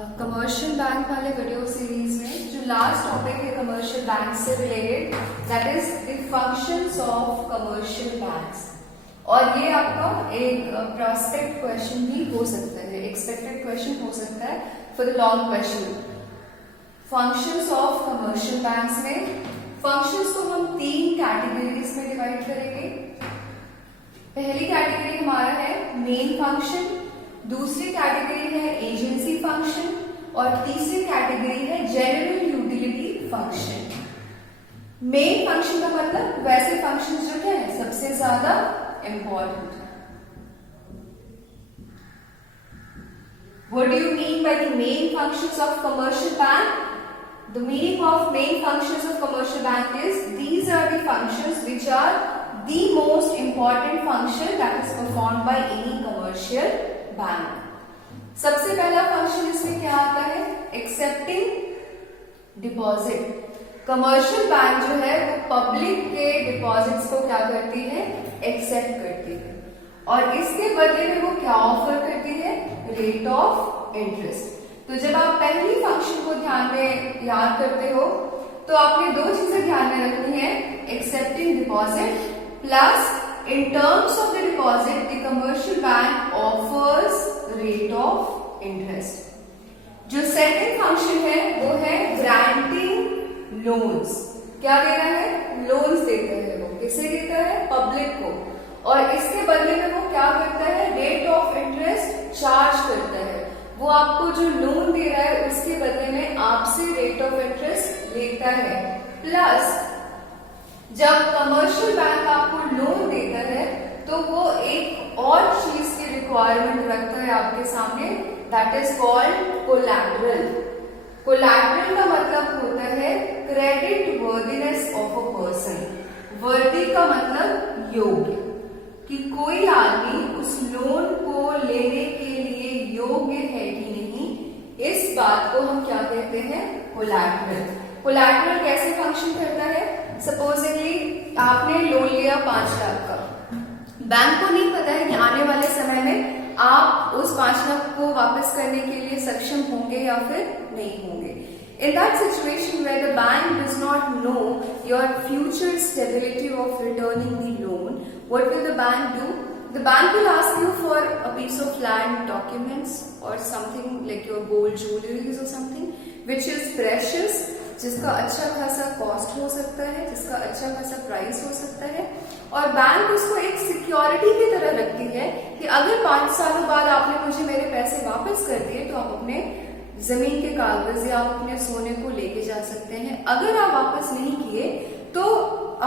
Commercial bank वाले video series में जो लास्ट टॉपिक है कमर्शियल बैंक से related, that is the functions of commercial banks. और ये आपका एक प्रोस्पेक्ट क्वेश्चन भी हो सकता है, एक्सपेक्टेड क्वेश्चन हो सकता है for the long question. Functions of commercial banks में फंक्शंस को हम तीन कैटेगरीज में डिवाइड करेंगे। पहली कैटेगरी हमारा है मेन फंक्शन, दूसरी कैटेगरी है एजेंसी फंक्शन और तीसरी कैटेगरी है general utility function. Main function का मतलब वैसे फंक्शंस जो क्या है सबसे ज्यादा important. What do you mean by the main functions of commercial bank? The meaning of main functions of commercial bank is these are the functions which are the most important function that is performed by any commercial bank. सबसे पहला function इसमें क्या आता है? Accepting deposit. Commercial bank जो है वो public के डिपॉजिट्स को क्या करती है? एक्सेप्ट करती है और इसके बदले में वो क्या ऑफर करती है? Rate of interest. तो जब आप पहली फंक्शन को ध्यान में याद करते हो तो आपने दो चीजें ध्यान में रखनी है, accepting deposit plus in terms of the deposit the commercial bank offers rate of interest। जो सेकंड फंक्शन है वो है ग्रांटिंग लोन्स। क्या देता है? लोन्स देता है। वो किसे देता है? पब्लिक को। और इसके बदले में वो क्या करता है? रेट ऑफ इंटरेस्ट चार्ज करता है। वो आपको जो लोन दे रहा है उसके बदले में आपसे रेट ऑफ इंटरेस्ट लेता है। प्लस जब कमर्शियल बैंक आपको लोन देता है तो वो एक और चीज की रिक्वायरमेंट रखता है आपके सामने, that is called collateral. Collateral का मतलब होता है credit worthiness of a person. वर्दी का मतलब योग्य, कि कोई आदमी उस लोन को लेने के लिए योग्य है कि नहीं, इस बात को हम क्या कहते हैं? कोलैटरल। कोलैटरल कैसे फंक्शन करता है? सपोजिंगली आपने लोन लिया 5 लाख का, बैंक को नहीं पता है कि आने वाले समय में आप उस 5 लाख को वापस करने के लिए सक्षम होंगे या फिर नहीं होंगे। In that situation where the bank does not know your future stability of returning the loan, what will the bank do? The bank will ask you for a piece of land, documents or something like your gold jewelries or something which is precious, जिसका अच्छा खासा cost हो सकता है, जिसका अच्छा खासा price हो सकता है, और बैंक उसको एक सिक्योरिटी की तरह रखती है कि अगर 5 सालों बाद आपने मुझे मेरे पैसे वापस कर दिए तो आप अपने जमीन के कागज या आप अपने सोने को लेके जा सकते हैं। अगर आप वापस नहीं किए तो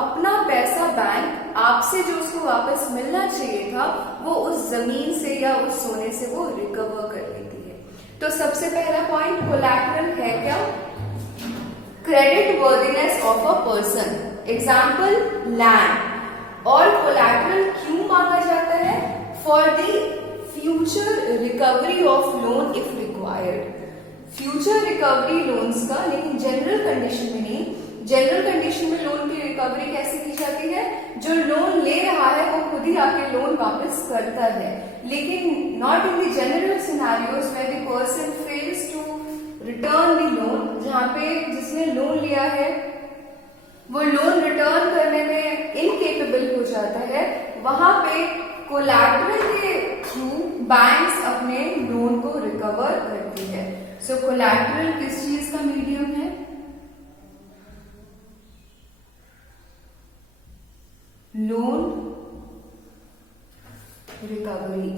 अपना पैसा बैंक आपसे जो उसको वापस मिलना चाहिए था वो उस जमीन से या उस सोने से वो रिकवर कर लेती है। तो सबसे पहला पॉइंट कोलैटरल है क्या? Credit worthiness of a person. Example land. और कोलैटरल क्यों मांगा जाता है? For the future recovery of loan if required. Future recovery loans का, लेकिन जनरल कंडीशन में नहीं। जनरल कंडीशन में लोन की रिकवरी कैसे की जाती है? जो लोन ले रहा है वो खुद ही आके लोन वापस करता है, लेकिन not in the general scenarios where the person fails to return the loan. जहां पे जिसने लोन लिया है वो लोन रिटर्न करने में इनकेपेबल हो जाता है, वहां पे कोलैटरल के थ्रू बैंक्स अपने लोन को रिकवर करती है। सो कोलैटरल किस चीज का मीडियम है? Loan recovery.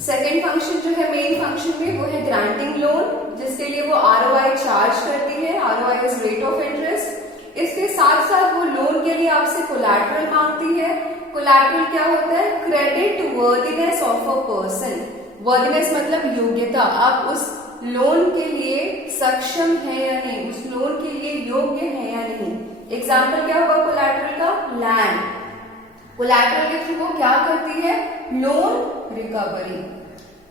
सेकेंड फंक्शन जो है मेन फंक्शन में वो है ग्रांटिंग लोन, जिसके लिए वो ROI चार्ज करती है। ROI is rate of interest. इसके साथ साथ वो लोन के लिए आपसे कोलैटरल मांगती है। कोलैटरल क्या होता है? Credit worthiness of a person. Worthiness मतलब योग्यता, आप उस लोन के लिए सक्षम है या नहीं, उस लोन के लिए योग्य है या नहीं। एग्जाम्पल क्या होगा कोलैटरल का? लैंड। कोलैटरल के थ्रू वो क्या करती है? Loan recovery.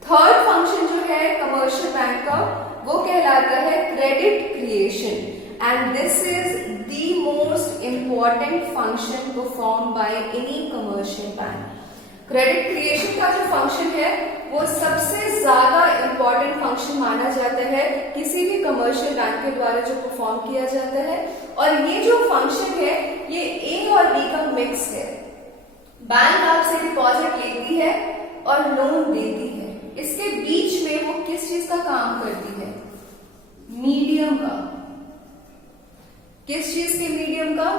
थर्ड फंक्शन जो है कमर्शियल बैंक का वो कहलाता है credit creation, and this is the most important function perform by any commercial bank. Credit creation का जो फंक्शन है वो सबसे ज्यादा इंपॉर्टेंट फंक्शन माना जाता है किसी भी कमर्शियल बैंक के द्वारा जो परफॉर्म किया जाता है। और ये जो फंक्शन है ये ए और बी का मिक्स है। बैंक आपसे डिपॉजिट लेती है और लोन देती है, इसके बीच में वो किस चीज का काम करती है? मीडियम का। किस चीज के मीडियम का?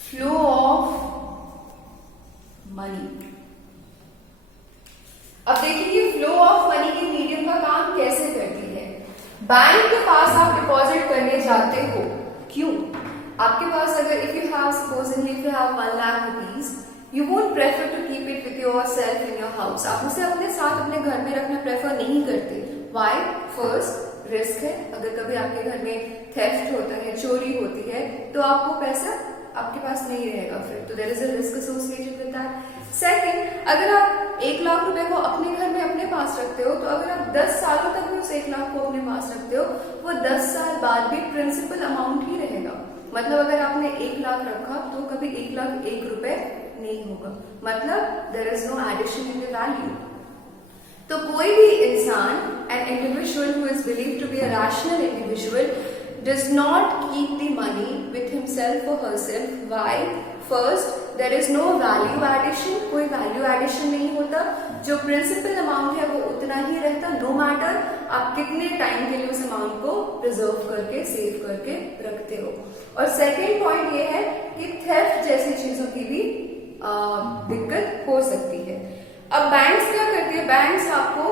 Flow of money. अब देखिए ये फ्लो ऑफ मनी के मीडियम का काम कैसे करती है। बैंक के पास आप डिपॉजिट करने जाते हो, क्यों? आपके पास अगर if you have supposingly if you have 1 lakh rupees, you won't prefer to keep it with yourself in your house. आप उसे अपने साथ अपने घर में रखना प्रेफर नहीं करते। व्हाई? फर्स्ट, रिस्क है, अगर कभी आपके घर में थेफ्ट होता है, चोरी होती है, तो आपको पैसा आपके पास नहीं रहेगा फिर, तो there is a risk associated with that. Second, अगर आप 1 लाख रुपए को अपने घर में अपने पास रखते हो, तो अगर आप 10 सालों तक भी उस 1 लाख को अपने पास रखते हो, वो 10 साल बाद भी प्रिंसिपल अमाउंट ही रहेगा। मतलब अगर आपने 1 लाख रखा तो कभी 1 लाख 1 रुपए नहीं होगा, मतलब there is no addition in the value. तो कोई भी इंसान, an individual who is believed to be a rational individual, does not keep the money with himself or herself. Why? First, there is no value addition, कोई value addition नहीं होता, जो principal amount है वो उतना ही रहता, नो मैटर आप कितने टाइम के लिए उस अमाउंट को प्रिजर्व करके सेव करके रखते हो। और सेकेंड पॉइंट ये है कि थेफ्ट जैसी चीजों की भी दिक्कत हो सकती है। अब बैंक्स क्या करती है? बैंक्स आपको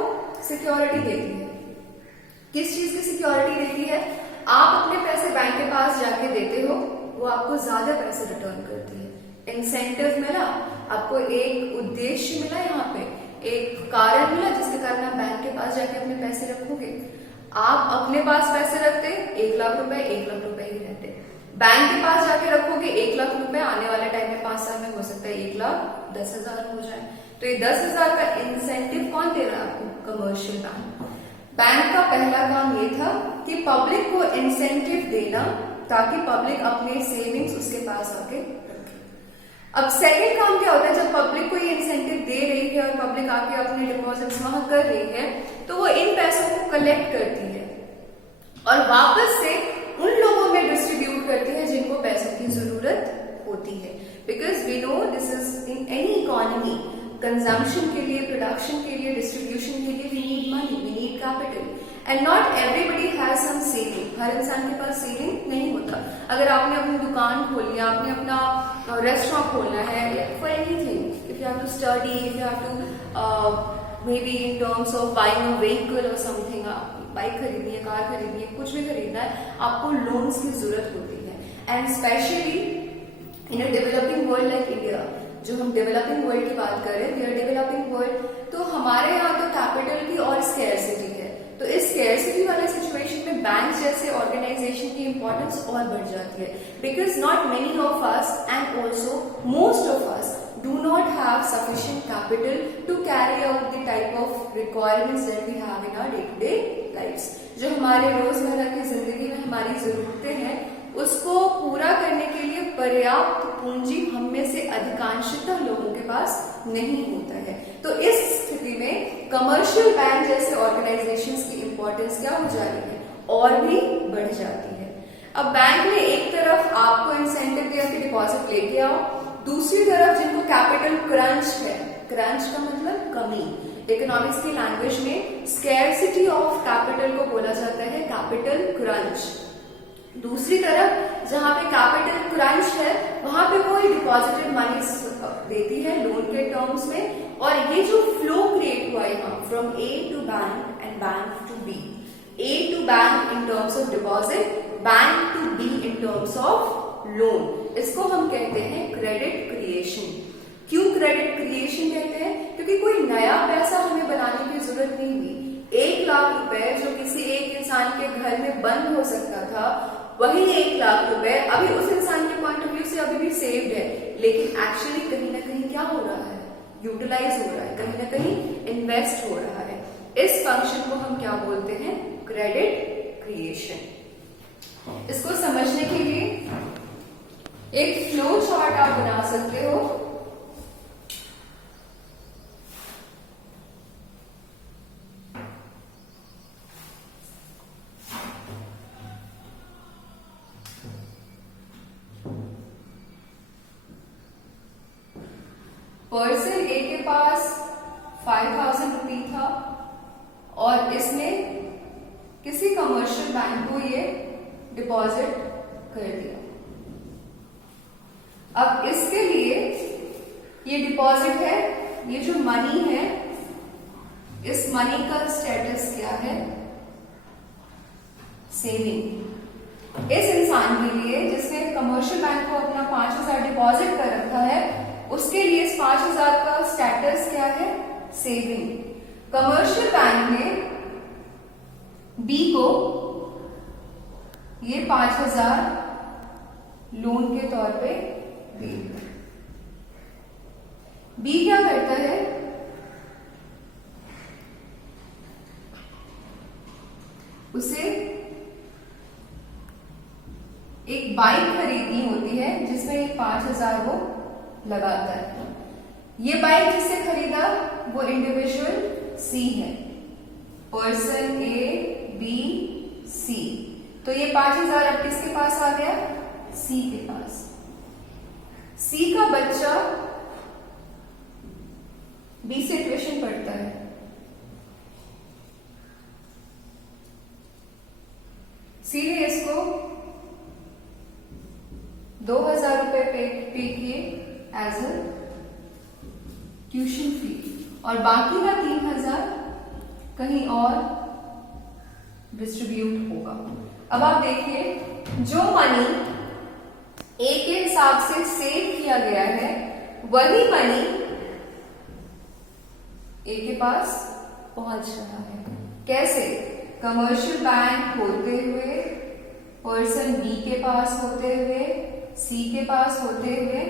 सिक्योरिटी देती है। किस चीज की सिक्योरिटी देती है? आप अपने पैसे बैंक के पास जाके देते हो, वो आपको ज्यादा पैसे रिटर्न करती है। इंसेंटिव मिला, आपको एक उद्देश्य मिला, यहाँ पे एक कारण मिला जिसके कारण आप बैंक के पास जाके अपने पैसे रखोगे। आप अपने पास पैसे रखते 1 लाख रुपए, 1 लाख रुपए ही रहते। बैंक के पास जाके रखोगे 1 लाख रुपए, आने वाले टाइम में 5 साल में हो सकता है 1,10,000 हो जाए। तो ये 10,000 का इंसेंटिव कौन दे रहा है आपको? Commercial bank. बैंक का पहला काम ये था कि पब्लिक को इंसेंटिव देना ताकि पब्लिक अपने सेविंग्स उसके पास आके रखे। अब सेकंड काम क्या होता है? जब पब्लिक को ये इंसेंटिव दे रही है और पब्लिक आके अपने डिपॉजिट्स वहां कर रही है, तो वो इन पैसों को कलेक्ट करती है और वापस से उन लोगों में डिस्ट्रीब्यूट करती है जिनको पैसों की जरूरत होती है। Because we know this is in any economy, consumption के लिए, प्रोडक्शन के लिए, डिस्ट्रीब्यूशन के लिए we need money, we need capital, and not everybody has some saving. हर इंसान के पास सेविंग नहीं होता। अगर आपने अपनी दुकान खोली, आपने अपना रेस्टोरेंट खोलना है, for anything, if you have to study, if you have to maybe in terms of buying a vehicle और समथिंग, बाइक खरीदनी है, कार खरीदनी है, कुछ भी खरीदना है, आपको लोन्स की जरूरत होती है। And specially in a developing world like India, जो हम डेवलपिंग वर्ल्ड की बात कर रहे हैं, वी आर डेवलपिंग वर्ल्ड, तो हमारे यहाँ तो कैपिटल की और स्केर्सिटी है। तो इस स्केर्सिटी वाले सिचुएशन में बैंक जैसे ऑर्गेनाइजेशन की इंपॉर्टेंस और बढ़ जाती है। Because not many of us and also most of us do not have sufficient capital to carry out the type of requirements that we have in our day-to-day lives. जो हमारे रोजमर्रा की जिंदगी में हमारी जरूरतें हैं, उसको पूरा करने के लिए पर्याप्त पूंजी हम में से अधिकांशतः लोगों के पास नहीं होता है। तो इस स्थिति में कमर्शियल बैंक जैसे ऑर्गेनाइजेशंस की इंपॉर्टेंस क्या हो जा रही है? और भी बढ़ जाती है। अब बैंक ने एक तरफ आपको इंसेंटिव दिया कि डिपॉजिट लेके आओ, दूसरी तरफ जिनको कैपिटल क्रंच है, क्रंच का मतलब कमी, इकोनॉमिक्स की लैंग्वेज में स्कैरसिटी ऑफ कैपिटल को बोला जाता है कैपिटल क्रंच। दूसरी तरफ जहां पे कैपिटल क्रंच है, वहां पे कोई डिपॉजिटेड मनी देती है लोन के टर्म्स में, और ये जो फ्लो क्रिएट हुआ यहाँ from A to bank and bank to B, A to bank in terms of deposit, bank to B in terms of loan, इसको हम कहते हैं क्रेडिट क्रिएशन। क्यों क्रेडिट क्रिएशन कहते हैं? क्योंकि कोई नया पैसा हमें बनाने की जरूरत नहीं हुई। 1 लाख रुपए जो किसी एक इंसान के घर में बंद हो सकता था, वही 1 लाख रुपए अभी उस इंसान के पॉइंट ऑफ व्यू से अभी भी सेव्ड है, लेकिन एक्चुअली कहीं ना कहीं क्या हो रहा है? यूटिलाइज हो रहा है, कहीं ना कहीं इन्वेस्ट हो रहा है। इस फंक्शन को हम क्या बोलते हैं? Credit creation. इसको समझने के लिए एक फ्लो चार्ट आप बना सकते हो पर्सन ए के पास 5,000 रुपये था और इसने किसी कमर्शियल बैंक को ये डिपॉजिट कर दिया। अब इसके लिए ये डिपॉजिट है, ये जो मनी है, इस मनी का स्टेटस क्या है? सेविंग। इस इंसान के लिए जिसने कमर्शियल बैंक को अपना 5,000 डिपॉजिट कर रखा है, उसके लिए इस 5,000 का स्टेटस क्या है? सेविंग। कमर्शियल बैंक ने बी को ये 5,000 लोन के तौर पे दे दिया। बी क्या करता है? उसे एक बाइक खरीदनी होती है जिसमें ये 5,000 वो लगाता है। ये बाइक जिससे खरीदा वो इंडिविजुअल सी है, पर्सन ए बी सी। तो ये 5,000 अब किसके पास आ गया? सी के पास। सी का बच्चा बी से ट्यूशन पढ़ता है। सी ने इसको 2,000 रुपए पे किए एज अ ट्यूशन फी और बाकी का 3,000 कहीं और डिस्ट्रीब्यूट होगा। अब आप देखिए, जो मनी ए के हिसाब से सेव किया गया है वही मनी ए के पास पहुंच रहा है। कैसे? कमर्शियल बैंक होते हुए, पर्सन बी के पास होते हुए, सी के पास होते हुए,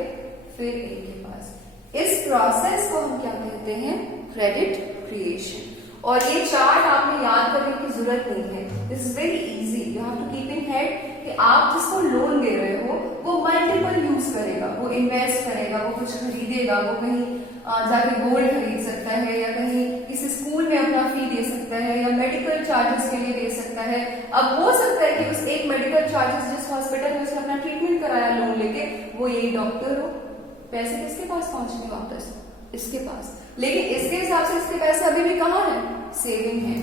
फिर ए के पास। इस प्रोसेस को हम क्या कहते हैं? Credit creation. और ये चार्ट आपने याद करने की जरूरत नहीं है, this is very easy, you have to keep in head कि आप जिसको लोन दे रहे हो वो मल्टीपल यूज करेगा, वो इन्वेस्ट करेगा, वो कुछ खरीदेगा, वो कहीं जाके गोल्ड खरीद सकता है या कहीं किसी स्कूल में अपना फी दे सकता है या मेडिकल चार्जेस के लिए दे सकता है। अब हो सकता है कि उस एक मेडिकल चार्जेस जिस हॉस्पिटल में उसने अपना ट्रीटमेंट कराया लोन लेके, वो यही डॉक्टर हो। पैसे किसके पास पहुंचेंगे वापस? इसके पास। लेकिन इसके हिसाब से इसके पैसे अभी भी कहां है? सेविंग है।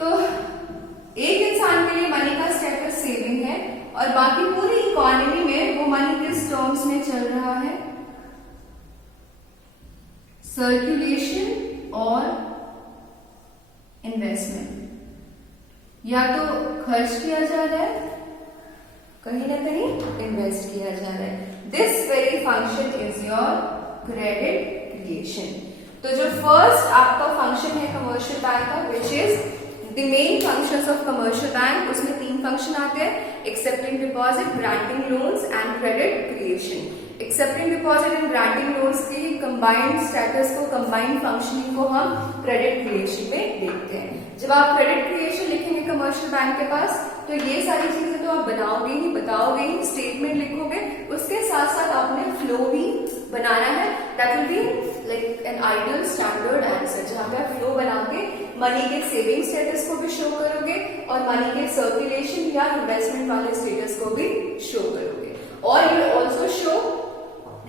तो एक इंसान के लिए मनी का स्टेटस सेविंग है और बाकी पूरी इकोनॉमी में वो मनी किस टर्म्स में चल रहा है? सर्कुलेशन और इन्वेस्टमेंट। या तो खर्च किया जा रहा है, कहीं ना कहीं इन्वेस्ट किया जा रहा है। This very function is your credit creation. तो जो फर्स्ट आपका फंक्शन है कमर्शियल बैंक का, which is the main functions of commercial bank, उसमें 3 फंक्शन आते हैं: accepting deposit, granting loans and credit creation. Accepting deposit and granting loans की combined status को, कंबाइंड फंक्शनिंग को हम क्रेडिट क्रिएशन में देखते हैं। जब आप क्रेडिट क्रिएशन लिखेंगे कमर्शियल बैंक के पास, तो ये सारी चीजें तो आप बनाओगे ही, बताओगे ही, स्टेटमेंट लिखोगे, उसके साथ साथ आपने फ्लो भी बनाना है। That will be like an ideal standard answer, जहां पे आप फ्लो बना के मनी के सेविंग स्टेटस को भी शो करोगे और मनी के सर्कुलेशन या इन्वेस्टमेंट वाले स्टेटस को भी शो करोगे। और you also show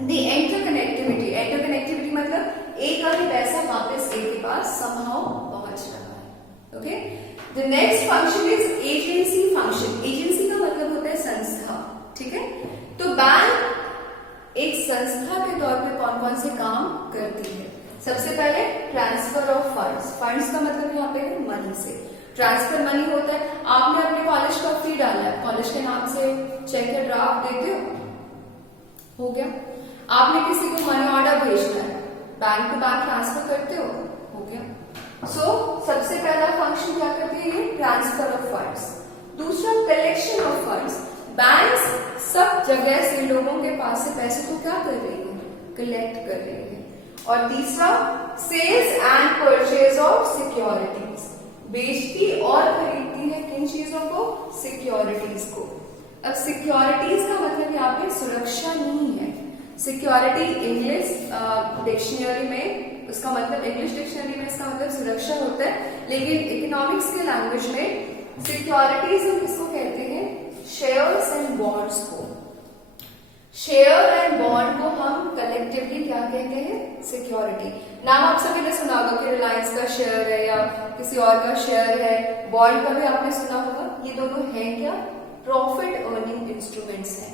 the interconnectivity. Interconnectivity मतलब एक का भी पैसा वापस ए के पास समहाउ पहुंच रहा है। Okay, the next function is agency function. Agency का मतलब होता है संस्था। ठीक है, तो बैंक एक संस्था के तौर पे कौन कौन से काम करती है? सबसे पहले ट्रांसफर ऑफ फंड्स। फंड्स का मतलब यहाँ पे है मनी से। ट्रांसफर मनी होता है, आपने अपने कॉलेज का फी डाला है, कॉलेज के नाम से चेक या ड्राफ्ट देते हो गया। आपने किसी को मनी ऑर्डर भेजना है, बैंक टू बैंक ट्रांसफर करते हो गया। सो सबसे पहला फंक्शन क्या करती है? ये ट्रांसफर ऑफ फंड्स। दूसरा कलेक्शन ऑफ फंड्स। बैंक्स सब जगह से लोगों के पास से पैसे को क्या कर रही है? कलेक्ट कर रही है। और तीसरा sales and purchase of securities. बेचती और खरीदती है किन चीजों को? सिक्योरिटीज को। अब सिक्योरिटीज का मतलब यहाँ पे सुरक्षा नहीं है। सिक्योरिटी इंग्लिश डिक्शनरी में उसका मतलब, इंग्लिश डिक्शनरी में इसका मतलब सुरक्षा होता है, लेकिन इकोनॉमिक्स के लैंग्वेज में सिक्योरिटीज हम किसको कहते हैं? शेयर्स एंड बॉन्ड्स को। शेयर एंड बॉन्ड को हम कलेक्टिवली क्या कहते हैं? सिक्योरिटी। नाम आप सभी ने सुना होगा कि रिलायंस का शेयर है या किसी और का शेयर है, बॉन्ड का भी आपने सुना होगा। ये दोनों हैं क्या? प्रॉफिट अर्निंग इंस्ट्रूमेंट्स हैं।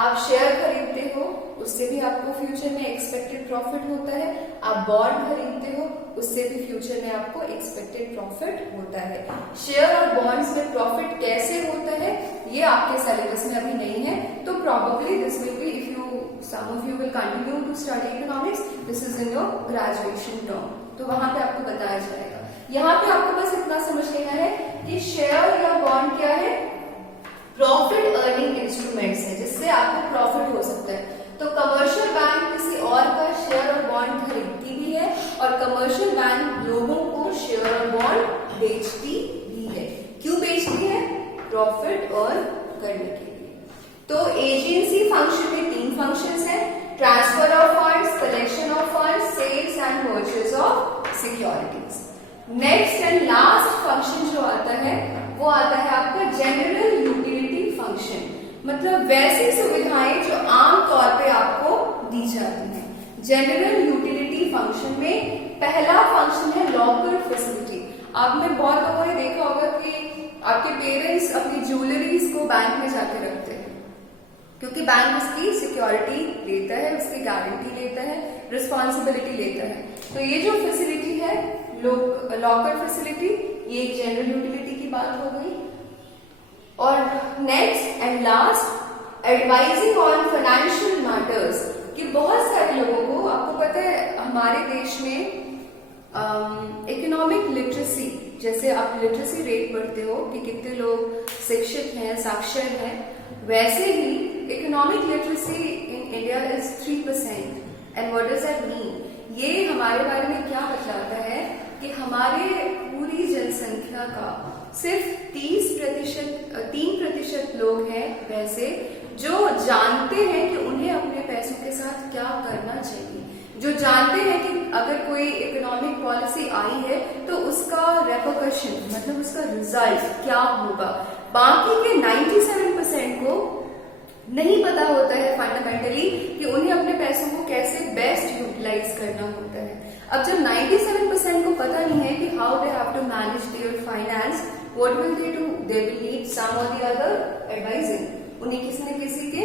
आप शेयर खरीदते हो, उससे भी आपको फ्यूचर में एक्सपेक्टेड प्रॉफिट होता है। आप बॉन्ड खरीदते हो, उससे भी फ्यूचर में आपको एक्सपेक्टेड प्रॉफिट होता है। शेयर और बॉन्ड्स में प्रॉफिट कैसे होता है ये आपके सिलेबस में अभी नहीं है, तो probably this will be, if you some of you will continue to study economics, this is in your graduation term, तो वहां पे आपको बताया जाएगा। यहाँ पे आपको बस इतना समझ लेना है कि शेयर या बॉन्ड क्या है? प्रॉफिट अर्निंग इंस्ट्रूमेंट्स है, जिससे आपको प्रॉफिट हो सकता है। तो कमर्शियल बैंक किसी और का शेयर और बॉन्ड खरीदती भी है और कमर्शियल बैंक लोगों को शेयर और बॉन्ड बेचती भी है। क्यों बेचती है? प्रॉफिट अर्न करने के लिए। तो एजेंसी फंक्शन में 3 फंक्शंस हैं: transfer of funds, collection of funds, sales and purchase of securities. Next and last function जो आता है वो आता है आपका जनरल यूटिलिटी फंक्शन, मतलब वैसी सुविधाएं जो आम तौर पे आपको दी जाती हैं। जनरल यूटिलिटी फंक्शन में पहला फंक्शन है लॉकर फैसिलिटी। आपने बहुत लोगों ने देखा होगा कि आपके पेरेंट्स अपनी ज्वेलरीज को बैंक में जाके रखते हैं, क्योंकि बैंक उसकी सिक्योरिटी लेता है, उसकी गारंटी लेता है, रिस्पॉन्सिबिलिटी लेता है। तो ये जो फैसिलिटी है लॉकर फैसिलिटी, ये एक जनरल यूटिलिटी की बात हो गई। और next and last, advising on financial matters, कि बहुत सारे लोगों को, आपको पता है हमारे देश में इकोनॉमिक लिटरेसी, जैसे आप लिटरेसी रेट पढ़ते हो कि कितने लोग शिक्षित हैं, साक्षर हैं, वैसे ही economic literacy in India is 3%। And what does that mean? ये हमारे बारे में क्या बताता है कि हमारे पूरी जनसंख्या का सिर्फ 3% लोग हैं वैसे जो जानते हैं कि उन्हें अपने पैसों के साथ क्या करना चाहिए, जो जानते हैं कि अगर कोई इकोनॉमिक पॉलिसी आई है तो उसका रेपरकशन, मतलब उसका रिजल्ट क्या होगा। बाकी के 97% को नहीं पता होता है फंडामेंटली कि उन्हें अपने पैसों को कैसे बेस्ट यूटिलाइज करना होता है। अब जब 97% को पता नहीं है कि how they have to manage their finance, what will they do? They will need some और द अदर एडवाइजिंग। उन्हें किसी न किसी के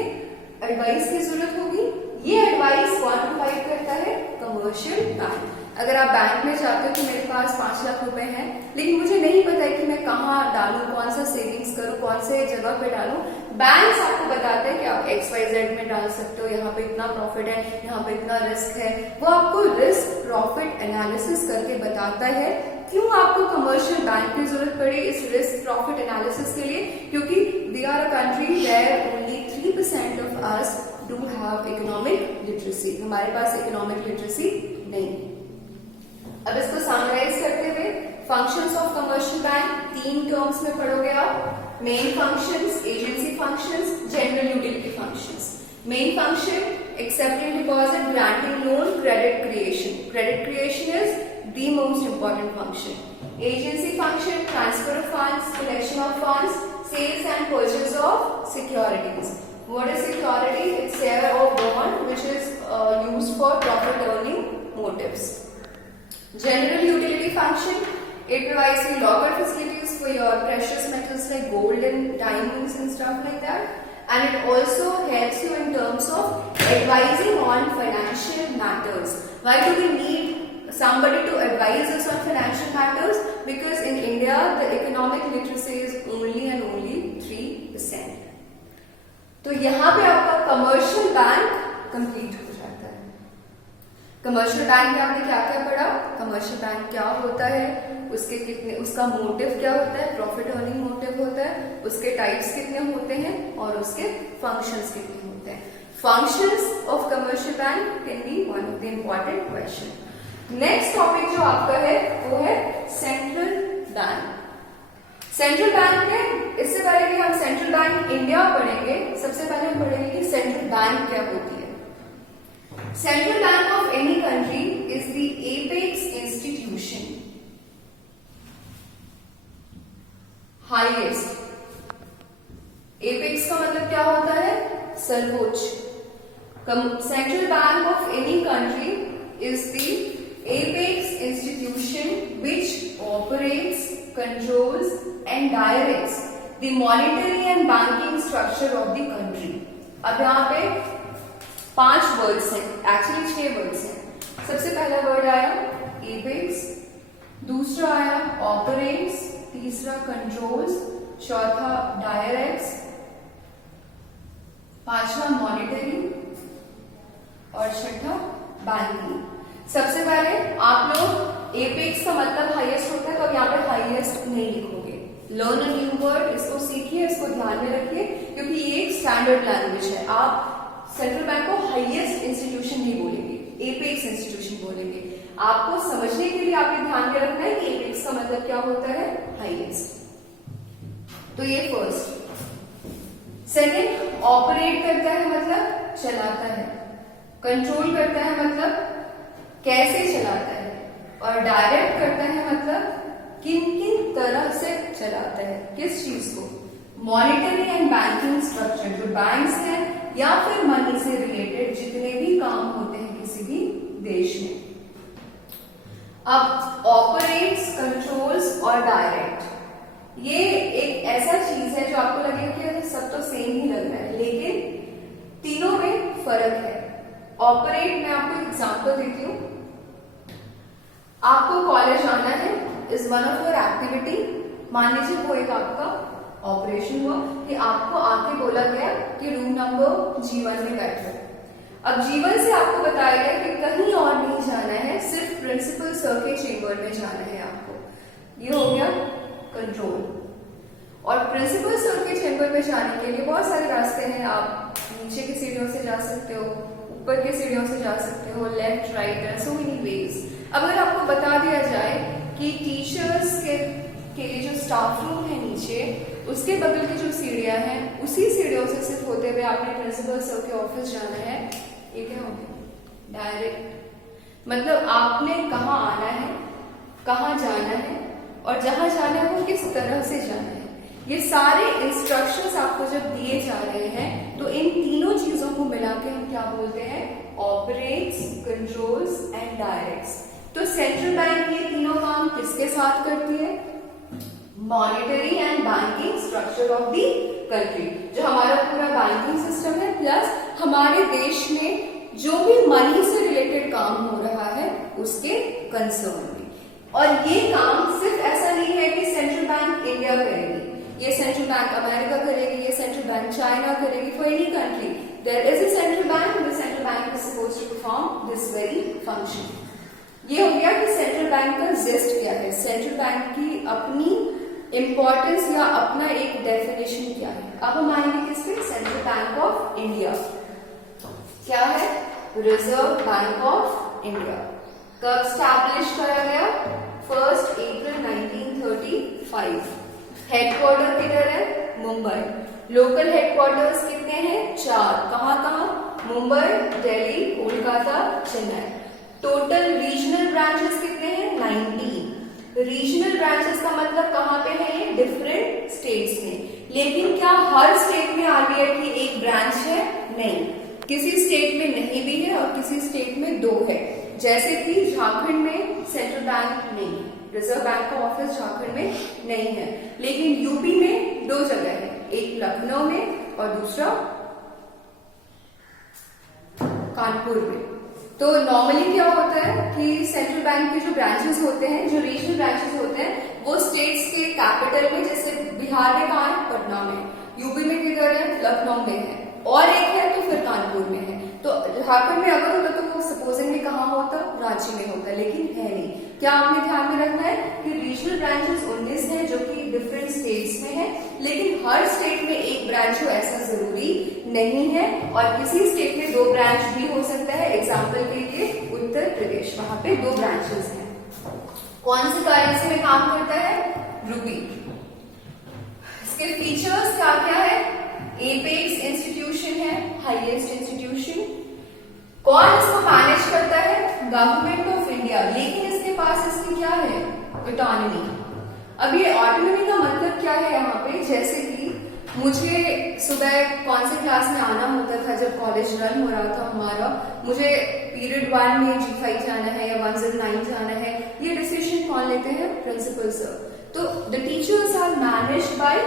एडवाइस की जरूरत होगी। ये एडवाइस कौन प्रोवाइड करता है? Commercial bank. अगर आप बैंक में जाते हो कि मेरे पास 5 लाख रुपए हैं, लेकिन मुझे नहीं पता है कि मैं कहाँ डालूं, कौन सा सेविंग्स करूं, कौन से जगह पे डालूं, बैंक आपको बताते हैं कि आप XYZ में डाल सकते हो, यहाँ पे इतना प्रॉफिट है, यहाँ पे इतना रिस्क है। वो आपको रिस्क प्रॉफिट एनालिसिस करके बताता है। क्यों आपको कमर्शियल बैंक की जरूरत पड़ी इस रिस्क प्रॉफिट एनालिसिस के लिए? क्योंकि we are a country where only 3% of us do have economic literacy. हमारे पास इकोनॉमिक लिटरेसी नहीं। अब इसको समराइज करते हुए, functions of commercial bank 3 terms में पढ़ोगे आप: main functions, agency functions, general utility functions. Main function, accepting deposit, granting loan, credit creation. Credit creation is the most important function. Agency function, transfer of funds, collection of funds, sales and purchase of securities. What is security? It's share or bond which is used for profit earning motives. General utility function, it provides you locker facilities for your precious metals like gold and diamonds and stuff like that. And it also helps you in terms of advising on financial matters. Why do we need somebody to advise us on financial matters? Because in India the economic literacy is only and only 3%. तो यहाँ पे आपका commercial bank complete हो जाता है। Commercial bank में आपने क्या क्या पढ़ा? कमर्शियल बैंक क्या होता है, उसके कितने, उसका मोटिव क्या होता है, प्रॉफिट अर्निंग मोटिव होता है, उसके टाइप्स कितने होते हैं और उसके फंक्शंस कितने होते हैं। Functions of commercial bank can be one of the important question. Next topic जो आपका है वो है सेंट्रल बैंक। सेंट्रल बैंक में, इससे पहले कि हम सेंट्रल बैंक इंडिया पढ़ेंगे, सबसे पहले हम पढ़ेंगे कि सेंट्रल बैंक क्या होती है। Central bank of any country is the apex institution, highest. Apex का मतलब क्या होता है? सर्वोच्च। Central Bank of any country is the apex institution which operates, controls and directs the monetary and banking structure of the country. अब यहाँ पे 5 words हैं, एक्चुअली 6 वर्ड्स हैं. सबसे पहला वर्ड आया एपेक्स, दूसरा आया ऑपरेट्स, तीसरा कंट्रोल्स, चौथा डायरेक्ट्स, पांचवा मॉनिटरी और छठा बैंकिंग. सबसे पहले आप लोग एपेक्स का मतलब हाईएस्ट होता है, तो अब यहाँ पे हाईएस्ट नहीं लिखोगे. लर्न अ न्यू वर्ड, इसको सीखिए, इसको ध्यान में रखिए, क्योंकि ये एक स्टैंडर्ड लैंग्वेज है. आप सेंट्रल बैंक को हाईएस्ट इंस्टीट्यूशन नहीं बोलेंगे, एपेक्स इंस्टीट्यूशन बोलेंगे. आपको समझने के लिए आपके ध्यान में रखना है कि एपेक्स का मतलब क्या होता है, हाईएस्ट. तो ये फर्स्ट. सेकेंड, ऑपरेट करता है मतलब चलाता है, कंट्रोल करता है मतलब कैसे चलाता है, और डायरेक्ट करता है मतलब किन किन तरह से चलाता है, किस चीज को. मॉनिटरी एंड बैंकिंग स्ट्रक्चर, जो बैंक्स हैं या फिर मनी से रिलेटेड जितने भी काम होते हैं किसी भी देश में. अब ऑपरेट्स, कंट्रोल्स और डायरेक्ट, ये एक ऐसा चीज है जो आपको लगेगा कि सब तो सेम ही लग रहा है, लेकिन तीनों में फर्क है. ऑपरेट, मैं आपको एग्जांपल देती हूँ. आपको कॉलेज आना है, is one of your activity. मान लीजिए वो एक आपका ऑपरेशन हुआ कि आपको आके बोला गया कि रूम नंबर G1 में बैठो. अब G1 से आपको बताया गया कि कहीं और नहीं जाना है, सिर्फ प्रिंसिपल सर के चेंबर में जाना है आपको. ये हो गया कंट्रोल. और प्रिंसिपल सर के चेंबर में जाने के लिए बहुत सारे रास्ते हैं. आप नीचे की सीढ़ियों से जा सकते हो, ऊपर की सीढ़ियों से जा सकते हो, left right, and so many ways. अगर आपको बता दिया जाए कि टीचर्स के लिए जो स्टाफ रूम है नीचे, उसके बगल की जो सीढ़ियां हैं, उसी सीढ़ियों से सिर्फ होते हुए आपने प्रिंसिपल सर के ऑफिस जाना है, ये क्या हो गया, डायरेक्ट. मतलब आपने कहाँ आना है, कहाँ जाना है, और जहां जाना है वो किस तरह से जाना है. ये सारे इंस्ट्रक्शंस आपको जब दिए जा रहे हैं, तो इन तीनों चीजों को मिला के हम क्या बोलते हैं, ऑपरेट्स, कंट्रोल्स एंड डायरेक्ट्स. तो सेंट्रल बैंक ये तीनों काम किसके साथ करती है, monetary and banking structure of the country. जो हमारा पूरा बैंकिंग सिस्टम है, प्लस हमारे देश में जो भी मनी से रिलेटेड काम हो रहा है उसके कंसर्न में. और ये काम सिर्फ ऐसा नहीं है कि सेंट्रल बैंक इंडिया करेगी, ये सेंट्रल बैंक अमेरिका करेगी, ये सेंट्रल बैंक चाइना करेगी. For any country there is a central bank, the central bank is supposed to perform this very function. ये हो गया कि सेंट्रल बैंक का जिस्ट क्या है, सेंट्रल बैंक की अपनी इंपॉर्टेंस या अपना एक डेफिनेशन क्या है. अब हम आएंगे किस पे, सेंट्रल बैंक ऑफ इंडिया. क्या है, रिजर्व बैंक ऑफ इंडिया. कब स्टैब्लिश करा गया, 1 अप्रैल 1935. हेडक्वार्टर किधर है, मुंबई. लोकल हेडक्वार्टर्स कितने हैं, 4. कहाँ कहाँ, Mumbai, Delhi, Kolkata, Chennai. Total regional branches कितने हैं, 19. रीजनल ब्रांचेस का मतलब कहाँ पे है, ये डिफरेंट स्टेट्स में. लेकिन क्या हर स्टेट में आरबीआई की एक ब्रांच है, नहीं. किसी स्टेट में नहीं भी है और किसी स्टेट में 2 है. जैसे कि झारखंड में सेंट्रल बैंक नहीं है, रिजर्व बैंक का ऑफिस झारखंड में नहीं है, लेकिन यूपी में 2 जगह है, एक लखनऊ में और दूसरा कानपुर में. तो नॉर्मली क्या होता है कि सेंट्रल बैंक के जो ब्रांचेस होते हैं, जो रीजनल ब्रांचेस होते हैं, वो स्टेट्स के कैपिटल में, जैसे बिहार में कहाँ है, पटना में. यूपी में किधर है, लखनऊ में है, और एक है तो फिर कानपुर में है. तो झारखंड में अगर होता तो वो सपोजिंगली कहाँ होता, रांची में होता, लेकिन है नहीं. क्या आपने ध्यान में रखना है कि रीजनल ब्रांचेस 19 हैं जो कि डिफरेंट स्टेट्स में है, लेकिन हर स्टेट में एक ब्रांच हो ऐसा जरूरी नहीं है. और किसी स्टेट में 2 ब्रांच भी हो सकता है. एग्जाम्पल के लिए उत्तर प्रदेश, वहां पे 2 ब्रांचेस हैं. कौन सी करेंसी में काम करता है, रूपी. इसके फीचर्स क्या क्या है, एपेक्स इंस्टीट्यूशन है, हाईएस्ट इंस्टीट्यूशन. कौन इसको मैनेज करता है, गवर्नमेंट ऑफ इंडिया. लेकिन इसके पास इसकी क्या है, ऑटोनॉमी. अब ये ऑटोनॉमी का मतलब क्या है यहाँ पे, जैसे कि मुझे सुबह कौन से क्लास में आना होता था जब कॉलेज रन हो रहा था हमारा, मुझे पीरियड 1 में G5 जाना है या 109 जाना है, ये डिसीजन कौन लेते हैं? Principal sir. तो the teachers are managed by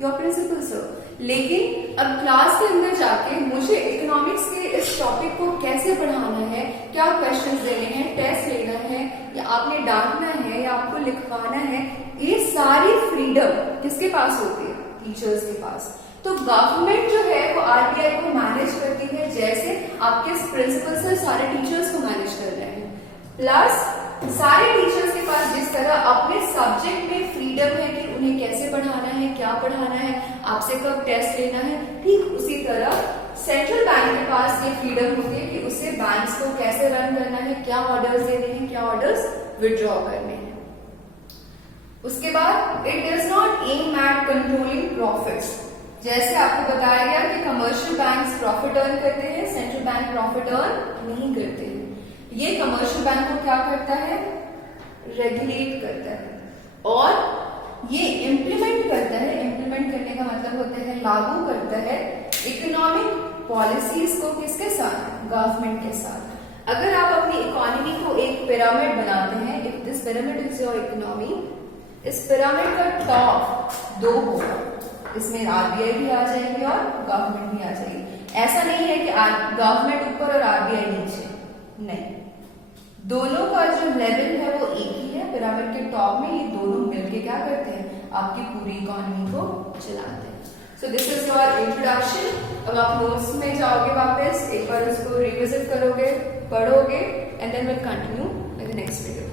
your principal sir. लेकिन अब क्लास के अंदर जाके मुझे इकोनॉमिक्स के इस टॉपिक को कैसे पढ़ाना है, क्या क्वेश्चंस देने हैं, टेस्ट लेना है या आपने डांटना है या आपको लिखवाना है, ये सारी फ्रीडम किसके पास होती है? टीचर्स के पास। तो गवर्नमेंट जो है वो आरबीआई को मैनेज करती है, जैसे आपके प्रिंसिपल सर सारे टीचर्स को मैनेज कर रहे हैं। प्लस सारे टीचर्स के पास जिस तरह अपने सब्जेक्ट में फ्रीडम है कि उन्हें कैसे पढ़ाना है, क्या पढ़ाना है, आपसे कब टेस्ट लेना है, ठीक उसी तरह सेंट्रल बैंक के पास ये फ्रीडम होती है कि उसे बैंक्स को कैसे रन करना है, क्या ऑर्डर्स देने हैं, क्या ऑर्डर्स विड्रॉ करने हैं। उसके बाद it does not aim at controlling profits. जैसे आपको बताया गया कि कमर्शियल बैंक्स प्रॉफिट अर्न करते हैं, सेंट्रल बैंक प्रॉफिट अर्न नहीं करते हैं। ये कमर्शियल बैंक को क्या करता है? रेगुलेट करता है और ये इम्प्लीमेंट करता है। इम्प्लीमेंट करने का मतलब होता है लागू करता है इकोनॉमिक पॉलिसीज को किसके साथ? गवर्नमेंट के साथ। अगर आप अपनी इकोनॉमी को एक पिरामिड बनाते हैं, if this pyramid is your economy, इस पिरामिड का टॉप 2 होगा, इसमें आरबीआई भी आ जाएगी और गवर्नमेंट भी आ जाएगी। ऐसा नहीं है कि गवर्नमेंट ऊपर और आरबीआई नीचे, नहीं, दोनों का जो लेवल है वो एक ही है। पिरामिड के टॉप में ये दोनों मिलके क्या करते हैं? आपकी पूरी इकोनॉमी को चलाते हैं। So this is your introduction. अब आप नोट्स में जाओगे, वापस एक बार उसको रिविजिट करोगे, पढ़ोगे, and then will continue in the next video.